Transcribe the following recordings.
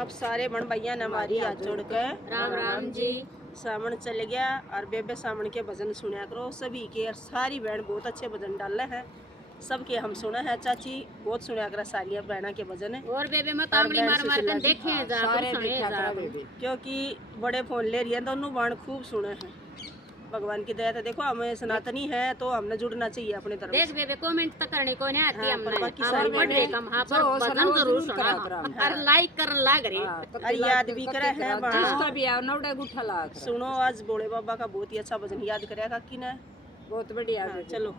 आप सारे बन भैया ने हमारी हाथ जोड़ के राम राम जी। सावन चल गया और बेबे सावन के भजन सुना करो सभी के। और सारी बहन बहुत अच्छे भजन डाले हैं, सबके हम सुने हैं। चाची बहुत सुना करा सारिया बहना के भजन है। और बेबे मत आमली मार मार कर देखे हैं जा सारे सुने देखा जा करा बेबे। क्योंकि बड़े फोन ले रही है, दोनों बाण खूब सुने हैं। भगवान की दया। तो देखो हमें सनातनी है तो हमने जुड़ना चाहिए अपने धर्म देख से। बेबे कमेंट तो करने को नहीं आती हाँ, हमने। पर बाकी और सारी बर्थडे बेबे कम हाँ पर जो भजन सुनाओ जरूर जरूर सुना करा करा। और लाइक कर लाग रही। और याद भी करा है वहाँ। जिसका भी आओ नौड़ा गुठा ला करा। सुनो आज भोले बाबा का बहुत ही अच्छा भजन याद कराया काकी ने। बहुत बढ़िया हाँ, बेबे। चलो।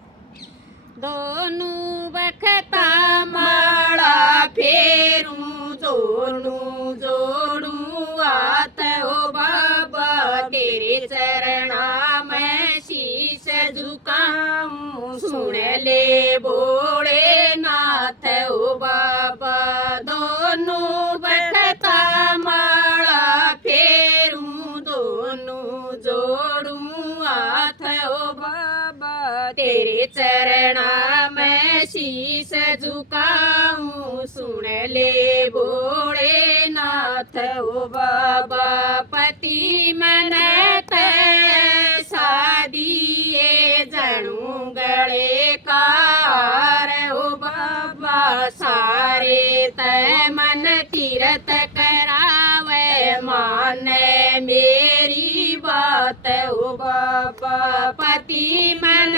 दोनों बखता माला फेरूं दोनों जोड़ूं आत हो बाबा तेरे चरणा में शीश झुकाऊं सुन ले बोले नाथ हो बाबा। दोनों बखता माला फेरूं दोनों जोड़ूं आत हो बाबा तेरे चरणा में शीश झुकाऊं सुन ले भोले नाथ ओ बाबा। पति मन तै शादिए जणू गले कार हो बाबा सारे तै मन तीरथ करावे माने मेरी बात हो बाबा। पति मन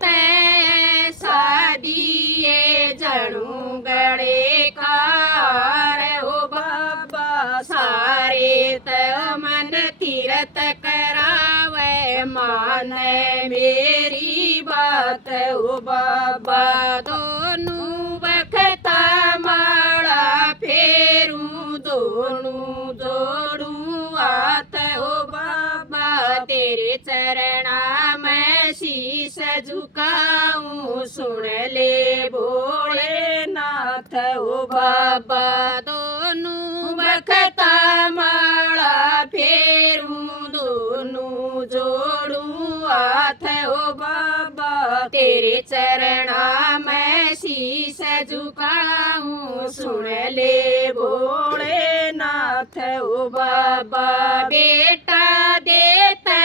तै शादिए जणू गले कार हो बाबा सारे तै मन तीरथ करावे माने मेरी बात हो बाबा। दोनों बखता माला फेरूं दोनों जोड़ूं आत हो बाबा तेरे चरणा में शीश झुकाऊं सुन ले भोले नाथ हो बाबा। दोनों बखता माला फेरूं दोनों जोड़ूं आत हो बाबा तेरे चरणा में शीश झुकाऊं सुन ले भोले नाथ हो बाबा। बेटा देता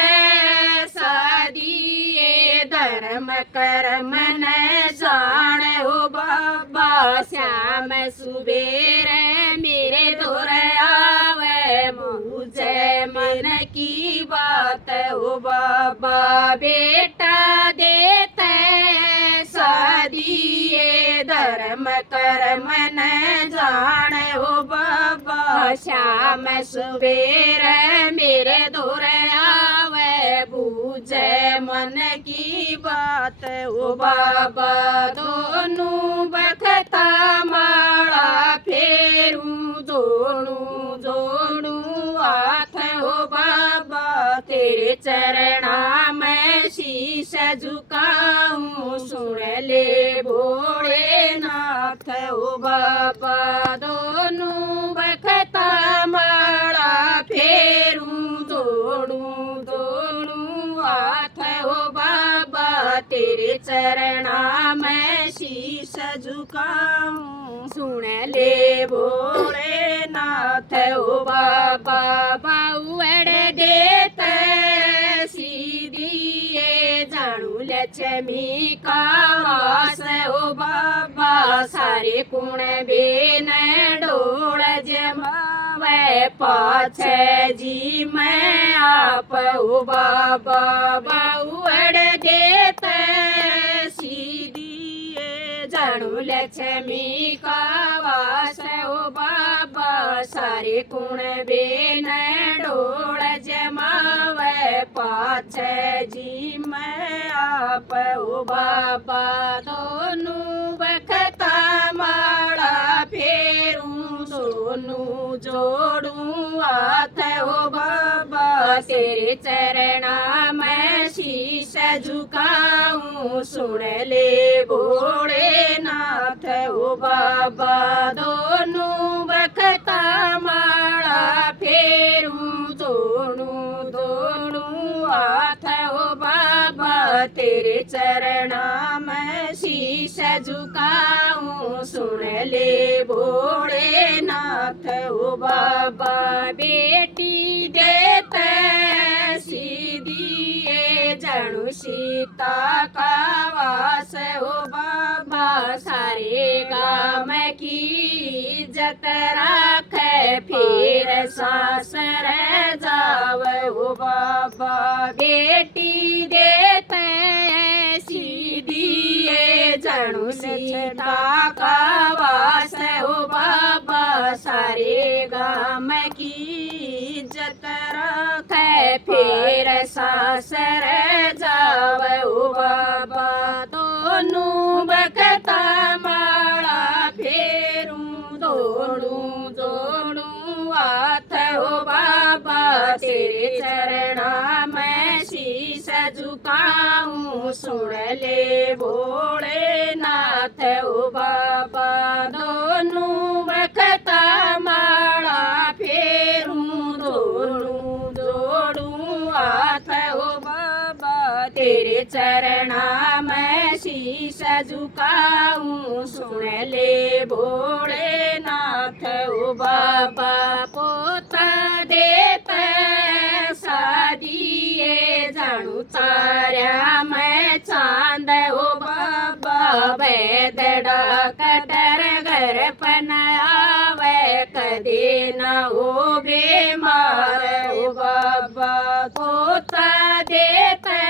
शादिए धर्म कर्म न जान हो बाबा। श्याम सुबेर मेरे दौर आवे मुझे मन की बात हो बाबा। बेटा देते शादिए धर्म कर्म न जान हो बाबा। श्याम सुबेर मेरे दौर आवे बूझे मन की बात हो बाबा। दोनों बखता माला फेरूं दोनों जोड़ूं आठ हो बाबा तेरे चरणा में शीश झुकाऊं सुन ले भोले नाथ हो बाबा। दोनों बखता माला फेरूं जोड़ूं जोड़ूं आठ हो बाबा तेरे चरणा में शीश झुकाऊं सुन ले भोले नाथ हो बाबा। बाउड़ देते सीधिए जानू लक्ष्मी का वास हो बाबा। सारे कुण बेन डोल जमावे पाछे जी मैं आप हो बाबा। बाउड़ देते सीधिए जानू लक्ष्मी का वास हो बाबा। सारे कुण बेन डोल जमावे पाछे जी मैं आप हो बाबा। दोनों बखता माला फेरूं दोनों जोड़ूं हाथ हो बाबा। तेरे चरणा में शीश झुकाऊं सुन ले भोले नाथ हो बाबा। दोनों बखता माला फेरूं दोनों दोनों हाथ हो बाबा। तेरे चरणा में शीश झुकाऊं सुन ले भोले नाथ हो बाबा। बाबा बेटी देते सीधी जणु सीता का वास हो बाबा सारे गाम की इज्जत राखे फिर सासर जाव हो बाबा बेटी देते सीधी जणु सीता का वास हो बाबा सारे गाम की इज्जत रखे फिर सासर जाव हो बाबा दोनों बखता माला फेरूं दोड़ू जोड़ू हाथ हो बाबा तेरे चरणा में शीश झुकाऊं सुन ले भोलेनाथ हो बाबा दोनों बखता माला फेरूं दोड़ू जोड़ू हाथ हो बाबा तेरे चरणा में शीश झुकाऊं सुन ले भोलेनाथ हो बाबा पोता देते शादिये जानू तार्या मैं चांद हो बाबा बैदड़ा कटर घर पन आवे कदे न हो बीमार हो बाबा पोता देते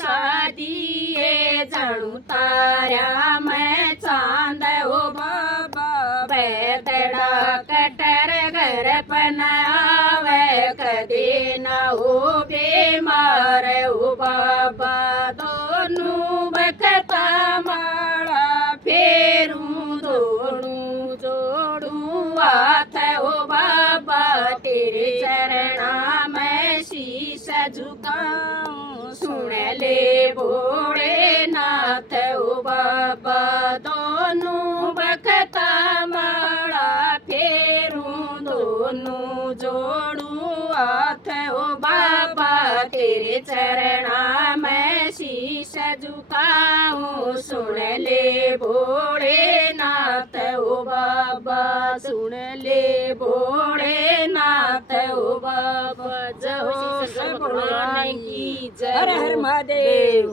शादिये जानू तार्या मैं चांद हो बाबा बैदड़ा कटर घर पन आवे कदे न हो बीमार हो बाबा दोनों बखता माला फेरूं दोड़ू जोड़ू हाथ हो बाबा तेरे चरणा में शीश झुकाऊं सुन ले भोलेनाथ हो बाबा दोनों बखता माला फेरूं दोनों जोड़ू हाथ हो बाबा तेरे चरणा में शीश झुकाऊं सुन ले भोलेनाथ हो बाबा सुन ले भोलेनाथ हो बाबा जय हो भगवान की जय हर हर महादेव।